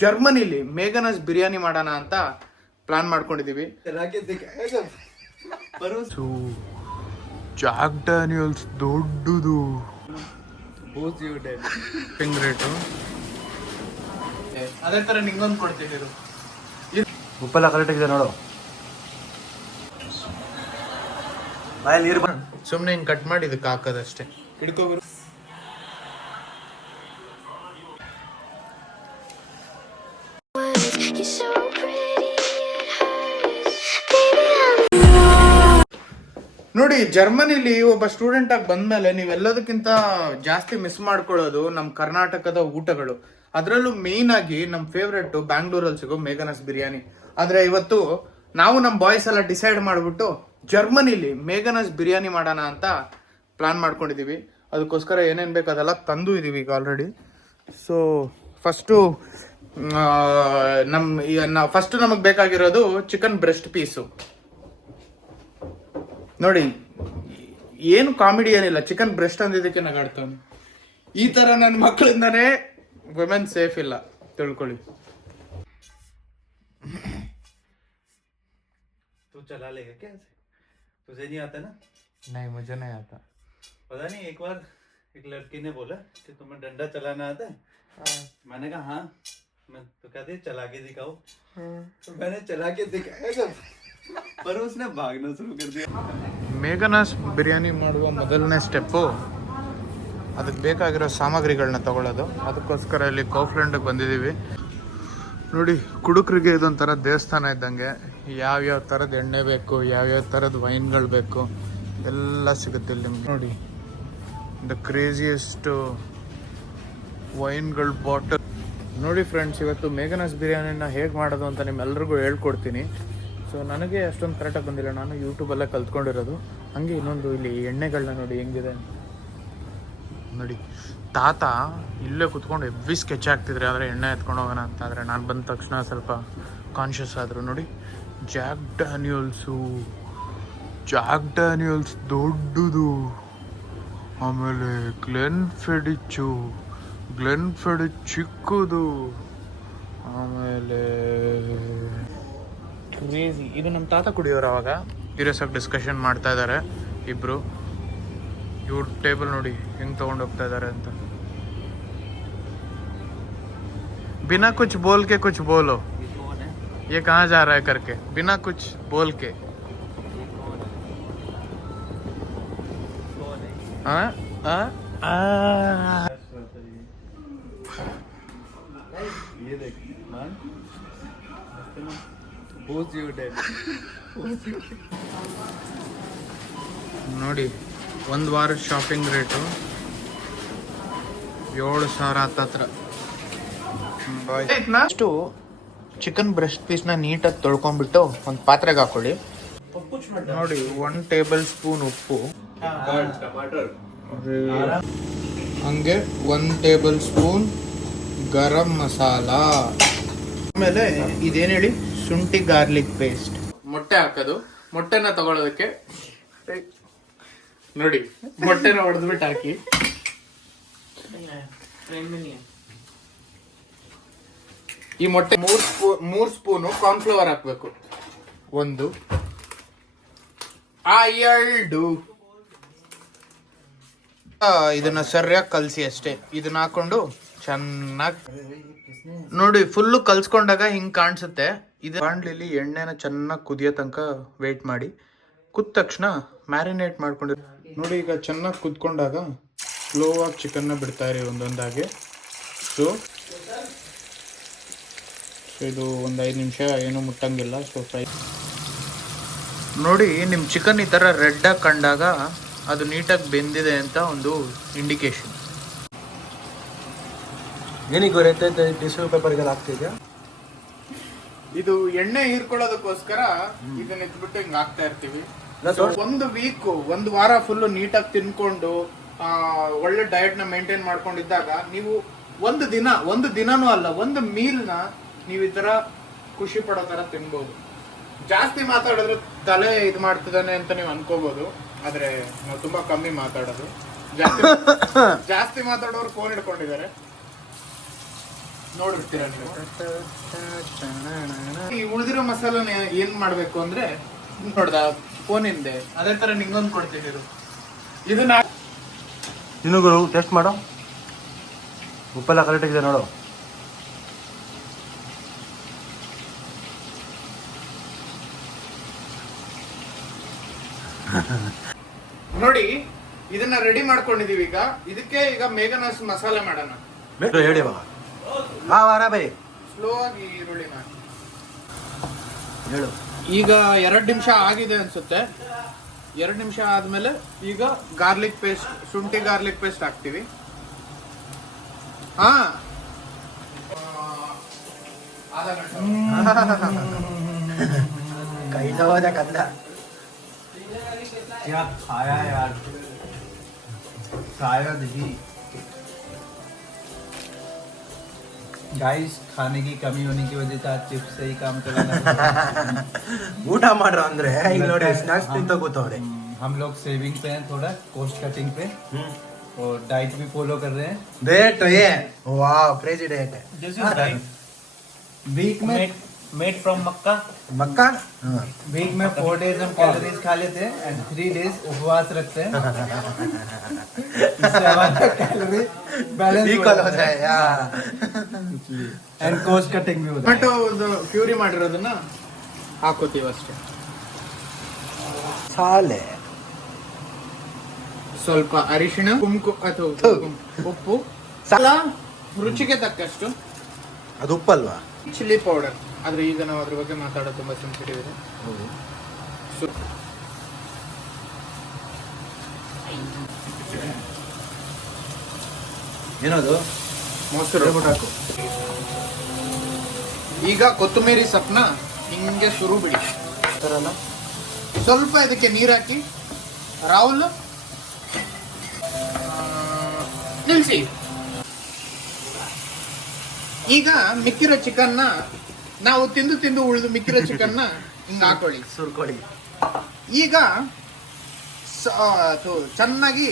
ಜರ್ಮನಿಲಿ ಮೇಘನಸ್ ಬಿರಿಯಾನಿ ಮಾಡೋಣ ಅಂತ plan ಮಾಡ್ಕೊಂಡಿದೀವಿ. Jack Daniels ದೊಡ್ಡದು ರೇಟು ಅದೇ ತರ ನಿಂಗೊಂದು ಕೊಡ್ತೀನಿ. ಉಪ್ಪೆಲ್ಲ ಕರೆಕ್ಟ್ ಇದೆ ನೋಡು. ನೀರು ಸುಮ್ನೆ ಹಿಂಗ್ ಕಟ್ ಮಾಡಿ ಇದಕ್ಕೆ ಹಾಕೋದಷ್ಟೇ. ಹಿಡ್ಕೋಬರು. ನೋಡಿ, ಜರ್ಮನಿಲಿ ಒಬ್ಬ ಸ್ಟೂಡೆಂಟ್ ಆಗಿ ಬಂದ್ಮೇಲೆ ನೀವೆಲ್ಲದಕ್ಕಿಂತ ಜಾಸ್ತಿ ಮಿಸ್ ಮಾಡ್ಕೊಳ್ಳೋದು ನಮ್ಮ ಕರ್ನಾಟಕದ ಊಟಗಳು. ಅದರಲ್ಲೂ ಮೇನ್ ಆಗಿ ನಮ್ಮ ಫೇವ್ರೆಟ್ ಬ್ಯಾಂಗ್ಳೂರಲ್ಲಿ ಸಿಗೋ ಮೇಘನಸ್ ಬಿರಿಯಾನಿ. ಆದ್ರೆ ಇವತ್ತು ನಾವು ನಮ್ಮ ಬಾಯ್ಸ್ ಎಲ್ಲ ಡಿಸೈಡ್ ಮಾಡ್ಬಿಟ್ಟು ಜರ್ಮನಿಲಿ ಮೇಘನಸ್ ಬಿರಿಯಾನಿ ಮಾಡೋಣ ಅಂತ ಪ್ಲಾನ್ ಮಾಡ್ಕೊಂಡಿದೀವಿ. ಅದಕ್ಕೋಸ್ಕರ ಏನೇನು ಬೇಕು ಅದೆಲ್ಲ ತಂದು ಇದೀವಿ ಈಗ ಆಲ್ರೆಡಿ. ಸೊ ಫಸ್ಟ್ ನಮಗೆ ಬೇಕಾಗಿರೋದು ಚಿಕನ್ ಬ್ರೆಸ್ಟ್ ಪೀಸು. ನೋಡಿ, ಏನು ಕಾಮಿಡಿ ಏನಿಲ್ಲ, ಚಿಕನ್ ಬ್ರೆಸ್ಟ್ ಅಂದಿದ್ದಕ್ಕೆ ನಗಾಡ್ತಾನೆ. ಈ ತರ ನನ್ನ ಮಕ್ಕಳಿಂದಾನೇ ವುಮೆನ್ ಸೇಫ್ ಇಲ್ಲ, ತಿಳ್ಕೊಳ್ಳಿ. तू चला लेगा क्या ऐसे? तुझे नहीं आता ना? नहीं, मुझे नहीं आता. पता नहीं, एक बार एक लड़की ने बोला कि तुम्हें डंडा चलाना आता है? मैंने कहा हाँ. मैं तो कहते चला के दिखाओ. तो मैंने चला के दिखाया जब, पर उसने भागना शुरू कर दिया. ಮೇಘನಸ್ ಬಿರಿಯಾನಿ ಮಾಡುವ ಮೊದಲನೇ ಸ್ಟೆಪ್ಪು ಅದಕ್ಕೆ ಬೇಕಾಗಿರೋ ಸಾಮಗ್ರಿಗಳನ್ನ ತಗೊಳ್ಳೋದು. ಅದಕ್ಕೋಸ್ಕರ ಇಲ್ಲಿ ಕೌಫ್ಲೆಂಡ್ಗೆ ಬಂದಿದ್ದೀವಿ. ನೋಡಿ, ಕುಡುಕರಿಗೆ ಇದೊಂಥರ ದೇವಸ್ಥಾನ ಇದ್ದಂಗೆ. ಯಾವ್ಯಾವ ಥರದ ಎಣ್ಣೆ ಬೇಕು, ಯಾವ್ಯಾವ ಥರದ ವೈನ್ಗಳು ಬೇಕು ಎಲ್ಲ ಸಿಗುತ್ತೆ ಇಲ್ಲಿ ನಿಮ್ಗೆ. ನೋಡಿ, ದ ಕ್ರೇಜಿಯೆಸ್ಟ್ ವೈನ್ಗಳ ಬಾಟಲ್. ನೋಡಿ ಫ್ರೆಂಡ್ಸ್, ಇವತ್ತು ಮೇಘನಸ್ ಬಿರಿಯಾನಿನ ಹೇಗೆ ಮಾಡೋದು ಅಂತ ನಿಮ್ಮೆಲ್ರಿಗೂ ಹೇಳ್ಕೊಡ್ತೀನಿ. ಸೊ ನನಗೆ ಅಷ್ಟೊಂದು ಕರೆಕ್ಟಾಗಿ ಬಂದಿಲ್ಲ, ನಾನು ಯೂಟ್ಯೂಬಲ್ಲೇ ಕಲ್ತ್ಕೊಂಡಿರೋದು. ಹಂಗೆ ಇನ್ನೊಂದು ಇಲ್ಲಿ ಎಣ್ಣೆಗಳನ್ನ ನೋಡಿ ಹೆಂಗಿದೆ ನೋಡಿ. ತಾತ ಇಲ್ಲೇ ಕುತ್ಕೊಂಡು ಎವ್ವಿ ಸ್ಕೆಚ್ ಆಗ್ತಿದ್ರೆ, ಆದರೆ ಎಣ್ಣೆ ಎತ್ಕೊಂಡು ಹೋಗೋಣ ಅಂತ. ಆದರೆ ನಾನು ಬಂದ ತಕ್ಷಣ ಸ್ವಲ್ಪ ಕಾನ್ಷಿಯಸ್ ಆದರು. ನೋಡಿ, ಜಾಕ್ ಡ್ಯಾನಿಯಲ್ಸ್ ದೊಡ್ಡದು. ಆಮೇಲೆ ಗ್ಲೆನ್ಫಿಡಿಚ್ ಚಿಕ್ಕದು. ಆಮೇಲೆ ಕ್ರೇಜಿ, ಇದು ನಮ್ಮ ತಾತ ಕುಡಿಯೋರು. ಅವಾಗ ಸೀರಿಯಸ್ ಆಗಿ ಡಿಸ್ಕಷನ್ ಮಾಡ್ತಾ ಇದ್ದಾರೆ ಇಬ್ರು. ಇವ್ರ ಟೇಬಲ್ ನೋಡಿ ಹೆಂಗ್ ತಗೊಂಡು ಹೋಗ್ತಾ ಇದ್ದಾರೆ ಅಂತ. बिना कुछ बोल के कुछ बोलो, ये कहाँ जा रहा है करके, बिना कुछ बोल के. ये देख ನೋಡಿ, ಒಂದು ವಾರದ ಶಾಪಿಂಗ್ ರೇಟು 7,000 ಹತ್ತತ್ರ. ಅಷ್ಟು ಚಿಕನ್ ಬ್ರೆಸ್ಟ್ ಪೀಸ್ನ ನೀಟಾಗಿ ತೊಳ್ಕೊಂಡ್ಬಿಟ್ಟು ಒಂದು ಪಾತ್ರೆಗೆ ಹಾಕೊಳ್ಳಿ. ನೋಡಿ, 1 ಟೇಬಲ್ ಸ್ಪೂನ್ ಉಪ್ಪು, ಹಂಗೆ 1 ಟೇಬಲ್ ಸ್ಪೂನ್ ಗರಂ ಮಸಾಲ. ಆಮೇಲೆ ಇದೇನು ಹೇಳಿ, ಶುಂಠಿ ಗಾರ್ಲಿಕ್ ಪೇಸ್ಟ್. ಮೊಟ್ಟೆ ಹಾಕೋದು. ಮೊಟ್ಟೆನ ತಗೊಳ್ಳೋದಕ್ಕೆ ನೋಡಿ, ಮೊಟ್ಟೆನ ಹೊಡೆದ್ಬಿಟ್ಟು ಹಾಕಿ. ಈ ಮೊಟ್ಟೆ 3 ಸ್ಪೂನು ಕಾರ್ನ್ಫ್ಲವರ್ ಹಾಕ್ಬೇಕು. 1 2 ಇದನ್ನ ಸರಿಯಾಗಿ ಕಲಸಿ ಅಷ್ಟೇ. ಇದನ್ನ ಹಾಕೊಂಡು ಚೆನ್ನಾಗಿ ನೋಡಿ, ಫುಲ್ಲು ಕಲ್ಸ್ಕೊಂಡಾಗ ಹಿಂಗೆ ಕಾಣಿಸುತ್ತೆ. ಇದು ಬಾಂಡ್ಲಿಲಿ ಎಣ್ಣೆನ ಚೆನ್ನಾಗಿ ಕುದಿಯೋ ತನಕ ವೇಟ್ ಮಾಡಿ. ಕುದ ತಕ್ಷಣ ಮ್ಯಾರಿನೇಟ್ ಮಾಡ್ಕೊಂಡಿರೋ ನೋಡಿ. ಈಗ ಚೆನ್ನಾಗಿ ಕುದ್ಕೊಂಡಾಗ ಸ್ಲೋ ಆಗಿ ಚಿಕನ್ನ ಬಿಡ್ತಾ ಇರಿ ಒಂದೊಂದಾಗಿ. ಸೊ ಇದು ಒಂದು 5 ನಿಮಿಷ ಏನೂ ಮುಟ್ಟಂಗಿಲ್ಲ. ಸೊ ಫ್ರೈ ನೋಡಿ, ನಿಮ್ಮ ಚಿಕನ್ ಈ ಥರ ರೆಡ್ಡಾಗಿ ಕಂಡಾಗ ಅದು ನೀಟಾಗಿ ಬೆಂದಿದೆ ಅಂತ ಒಂದು ಇಂಡಿಕೇಶನ್. ಏನಿಗೆ ಬರುತ್ತೆ ಟಿಶ್ಯೂ ಪೇಪರ್ಗೆಲ್ಲ ಹಾಕ್ತಿದ್ಯಾ? ಇದು ಎಣ್ಣೆ ಹೀರ್ಕೊಳ್ಳೋದಕ್ಕೋಸ್ಕರ ಇದನ್ನ ಇಟ್ಬಿಟ್ಟು ಹಿಂಗೆ ಹಾಕ್ತಾ ಇರ್ತೀವಿ. ಒಂದು ವಾರ ಫುಲ್ಲು ನೀಟಾಗಿ ತಿನ್ಕೊಂಡು ಒಳ್ಳೆ ಡಯಟ್ನ ಮೇಂಟೈನ್ ಮಾಡ್ಕೊಂಡಿದ್ದಾಗ ನೀವು ಒಂದು ದಿನನೂ ಅಲ್ಲ, ಒಂದು ಮೀಲ್ನ ನೀವು ಈ ತರ ಖುಷಿ ಪಡೋ ತರ ತಿನ್ಬೋದು. ಜಾಸ್ತಿ ಮಾತಾಡಿದ್ರೆ ತಲೆ ಇದು ಮಾಡ್ತಿದ್ದಾನೆ ಅಂತ ನೀವು ಅನ್ಕೋಬಹುದು, ಆದ್ರೆ ನಾವು ತುಂಬಾ ಕಮ್ಮಿ ಮಾತಾಡೋದು. ಜಾಸ್ತಿ ಮಾತಾಡೋರು ಫೋನ್ ಹಿಡ್ಕೊಂಡಿದ್ದಾರೆ. ನೋಡಿರ್ತೀರ ನೀವು. ಈ ಉಳಿದಿರೋ ಮಸಾಲನ ಏನ್ ಮಾಡ್ಬೇಕು ಅಂದ್ರೆ ನೋಡ್ದ ಫೋನ್ ಹಿಂದೆ ಅದೇ ತರ ನಿಂಗೊಂದು ಕೊಡ್ತಿದ್ರು. ಇದನ್ನ ತಿನ್ನುಗುರು ಟೆಸ್ಟ್ ಮಾಡೋ, ಉಪ್ಪೆಲ್ಲ ಕರೆಕ್ಟಾಗಿದೆ ನೋಡು. ನೋಡಿ ಇದನ್ನ ರೆಡಿ ಮಾಡ್ಕೊಂಡಿದೀವಿ. ಇದಕ್ಕೆ ಈಗ ಮೇಘನಾಸ್ ಮಸಾಲೆ ಮಾಡೋಣ. ಹೇಳಿ ಬಾ. ಹಾ ವಾರ ಬೈ ಸ್ಲೋ ಆಗಿ ಈರುಳ್ಳಿನ ಹೇಳು. ಈಗ 2 ನಿಮಿಷ ಆಗಿದೆ ಅನ್ಸುತ್ತೆ. 2 ನಿಮಿಷ ಆದ್ಮೇಲೆ ಈಗ ಗಾರ್ಲಿಕ್ ಪೇಸ್ಟ್, ಶುಂಠಿ ಗಾರ್ಲಿಕ್ ಪೇಸ್ಟ್ ಹಾಕ್ತಿವಿ. ಹಾ ಕೈದವಾದ ಕಂದ. क्या खाया यार, शायद ही गाइस खाने की कमी होने की वजह से आज चिप्स से ही काम चलाना ಊಟ ಮಾಡ್ರ ಅಂದ್ರೆ ಈಗ ನೋಡಿ ಸ್ನಾಕ್ಸ್ ತಿಂತ ಕೂತವ್ರೆ. हम लोग सेविंग पे हैं, थोड़ा कॉस्ट कटिंग पे, और डाइट भी फॉलो कर रहे हैं. Date a wow crazy date. Week में मेड फ्रॉम मक्का. मक्का वीक में 4 days हम कैलोरीज खा लेते हैं एंड 3 days उपवास रखते हैं. इससे हमारा कैलोरी बैलेंस ಈಕ್ವಲ್ हो जाए एंड कॉस्ट कटिंग भी होता है. ಟೊಮೆಟೊ ಪ್ಯೂರಿ ಮಾಡಿರೋದನ್ನ ಹಾಕೋತೀವಿ ಅಷ್ಟೇ. ಸಾಲೆ ಸ್ವಲ್ಪ ಅರಿಶಿಣ, ಉಪ್ಪು, ರುಚಿಗೆ ತಕ್ಕಷ್ಟು ಅದು ಉಪ್ಪಲ್ವಾ? Chilli powder. ಆದ್ರೆ ಈಗ ನಾವು ಅದ್ರ ಬಗ್ಗೆ ಮಾತಾಡೋದು ತುಂಬಾ ಸೆನ್ಸಿಟಿವ್ ಇದೆ. ಏನದು? ಮೊಸರು ಹಾಕು. ಈಗ ಕೊತ್ತಂಬರಿ ಸೊಪ್ಪನ್ನ ಹಿಂಗೆ ಸುರು ಬಿಡಿ. ಸ್ವಲ್ಪ ಇದಕ್ಕೆ ನೀರ್ ಹಾಕಿ ರಾಹುಲ್ ನಿಲ್ಸಿ. ಈಗ ಮಿಕ್ಕಿರೋ ಚಿಕನ್ನ ನಾವು ತಿಂದು ಉಳಿದು ಮಿಕ್ಕಿರೋ ಚಿಕನ್ನ ಹಿಂಗ ಹಾಕೊಳ್ಳಿ, ಸುರ್ಕೊಳ್ಳಿ. ಈಗ ಚೆನ್ನಾಗಿ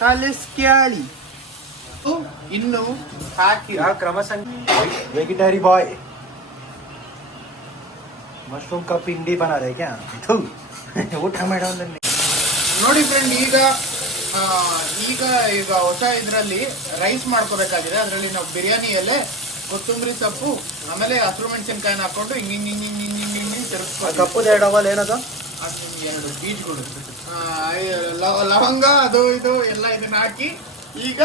ಕಲಿಸ್ಕ್ಯಾಳಿ. ಇನ್ನು ಹಾಕಿ क्या क्रम वेजिटेरी बॉय मशरूम का पिंडी बना रहे क्या? ಊಟ ಮಾಡೋ ನೋಡಿ ಫ್ರೆಂಡ್. ಈಗ ಹೊಸ ಇದ್ರಲ್ಲಿ ರೈಸ್ ಮಾಡ್ಕೋಬೇಕಾಗಿದೆ. ಅದರಲ್ಲಿ ನಾವು ಬಿರಿಯಾನಿ ಎಲೆ, ಕೊತ್ತಂಬರಿ ಸೊಪ್ಪು, ಆಮೇಲೆ ಹಸಿರು ಮೆಣಸಿನ್ಕಾಯಿನ ಹಾಕೊಂಡು ಹಿಂಗೆ ತಿರ್ಗಿಸ್ಕೊಂಡು ಕಪ್ಪದ ಎರಡು ಅವಲ್ ಏನದು? 2 ಬೀಜಗಳು, ಲವಂಗ, ಅದು ಇದು ಎಲ್ಲ ಇದನ್ನ ಹಾಕಿ ಈಗ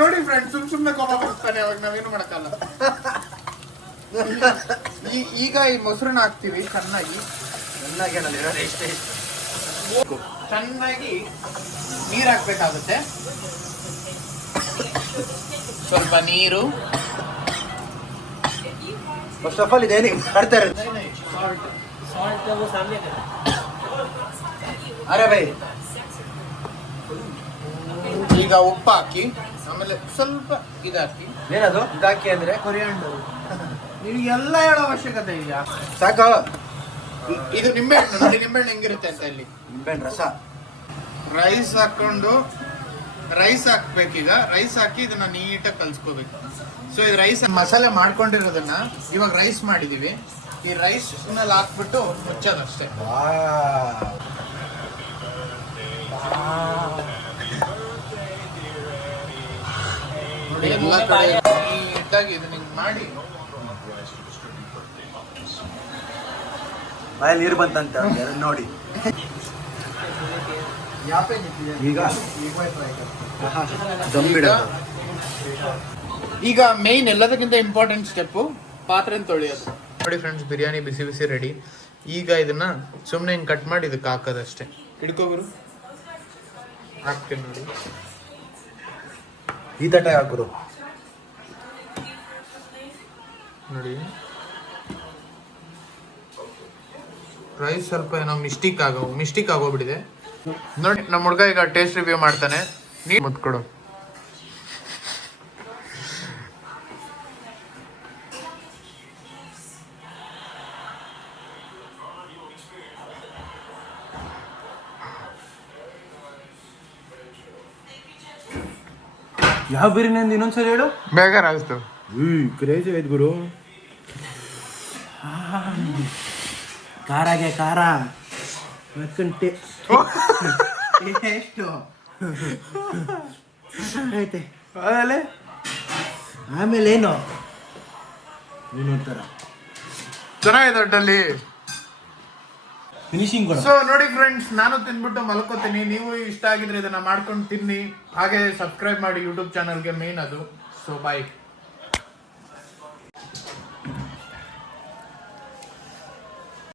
ನೋಡಿ ಫ್ರೆಂಡ್, ಸುಮ್ನೆ ಕೋಪ ಬರ್ತಾನೆ, ಅವಾಗ ನಾವೇನು ಮಾಡಕ್ಕಲ್ಲ. ಈಗ ಈ ಮೊಸರನ್ನ ಹಾಕ್ತಿವಿ ಚೆನ್ನಾಗಿ. ಚೆನ್ನಾಗಿ ನೀರ್ ಹಾಕ್ಬೇಕಾಗುತ್ತೆ. ಸ್ವಲ್ಪ ನೀರು, ಫಸ್ಟ್ ಆಫ್ ಆಲ್ ಇದೇನು ಮಾಡ್ತಾ ಇರೋದು? ಸಾಲ್ಟ್. सॉल्ट वो सामने कर. ಅರೆ ಬೈ ಈಗ ಉಪ್ಪು ಹಾಕಿ, ಆಮೇಲೆ ಸ್ವಲ್ಪ ಇದಾಕಿ. ಏನದು ಇದಾಕಿ ಅಂದ್ರೆ? ಕೊರಿಯಾಂಡರ್. ನಿಮ್ಗೆಲ್ಲ ಹೇಳೋ ಅವಶ್ಯಕತೆ ಇದೆಯಾ? ಸಾಕ. ಇದು ನಿಂಬೆಹಣ್ಣು. ನೋಡಿ ನಿಂಬೆಹಣ್ಣು ಹೆಂಗಿರುತ್ತೆ ಅಂತ ಇಲ್ಲಿ. ನಿಂಬೆಹಣ್ಣು ರಸ. ರೈಸ್ ಹಾಕೊಂಡು ರೈಸ್ ಹಾಕ್ಬೇಕೀಗ. ರೈಸ್ ಹಾಕಿ ಇದನ್ನ ನೀಟಾಗಿ ಕಲ್ಸ್ಕೋಬೇಕು. ಸೊ ಇದು ರೈಸ್ ಮಸಾಲೆ ಮಾಡ್ಕೊಂಡಿರೋದನ್ನ ಇವಾಗ ರೈಸ್ ಮಾಡಿದೀವಿ. ಈ ರೈಸ್ ನಲ್ಲಿ ಹಾಕ್ಬಿಟ್ಟು ಮುಚ್ಚೋದಷ್ಟೇ. ನೋಡಿ ಎಲ್ಲ ಕಡೆ ನೀಟಾಗಿ ಇದನ್ನ ಹಿಂಗ್ ಮಾಡಿ. ಬಾಯಲ್ಲಿ ನೀರು ಬಂತಂತ ನೋಡಿ. ಈಗ ದಮ್ ಬಿಡೋದು. ಈಗ ಮೇನ್ ಎಲ್ಲದಕ್ಕಿಂತ ಇಂಪಾರ್ಟೆಂಟ್ ಸ್ಟೆಪ್ಪು ಪಾತ್ರೆನ ತೊಳೆಯೋದು. ನೋಡಿ ಫ್ರೆಂಡ್ಸ್, ಬಿರಿಯಾನಿ ಬಿಸಿ ಬಿಸಿ ರೆಡಿ. ಈಗ ಇದನ್ನ ಸುಮ್ಮನೆ ಹಿಂಗೆ ಕಟ್ ಮಾಡಿ ಇದಕ್ಕೆ ಹಾಕೋದಷ್ಟೇ. ಹಿಡ್ಕೋಬರು ಹಾಕ್ತೀನಿ ನೋಡಿ. ಈ ತಟ್ಟೆ ಹಾಕುದು ನೋಡಿ. ರೈಸ್ ಸ್ವಲ್ಪ ಏನೋ ಮಿಸ್ಟೇಕ್ ಆಗೋಗ್ಬಿಟ್ಟಿದೆ ನೋಡಿ. ನಮ್ಮ ಹುಡುಗ ಈಗ ಟೇಸ್ಟ್ ರಿವ್ಯೂ ಮಾಡ್ತಾನೆ. ನೀ ಮುತ್ಕೊಡು. ಯಾವ ಬಿರಿಯಾನಿ ಅಂತ ಇನ್ನೊಂದ್ಸರಿ ಹೇಳು. ಬೇಗ ರಾಯಿಸ್ತು. ಕ್ರೇಜಿ ಆಯ್ತು ಗುರು. ಖಾರಾಗೆ ಖಾರ ಮಕ್ಕಂಟೆ ಎಷ್ಟು ಐತೆ. ಆಮೇಲೆ ಏನು ಒಂಥರ ಚೆನ್ನಾಗಿದೆ ಒಟ್ಟಲ್ಲಿ. ಫಿನಿಶಿಂಗ್ ಸೊ ನೋಡಿ ಫ್ರೆಂಡ್ಸ್, ನಾನು ತಿನ್ಬಿಟ್ಟು ಮಲ್ಕೋತೀನಿ. ನೀವು ಇಷ್ಟ ಆಗಿದ್ರೆ ಇದನ್ನ ಮಾಡ್ಕೊಂಡು ತಿನ್ನಿ. ಹಾಗೆ ಸಬ್ಸ್ಕ್ರೈಬ್ ಮಾಡಿ ಯೂಟ್ಯೂಬ್ ಚಾನಲ್ಗೆ, ಮೇನ್ ಅದು. ಸೊ ಬಾಯ್.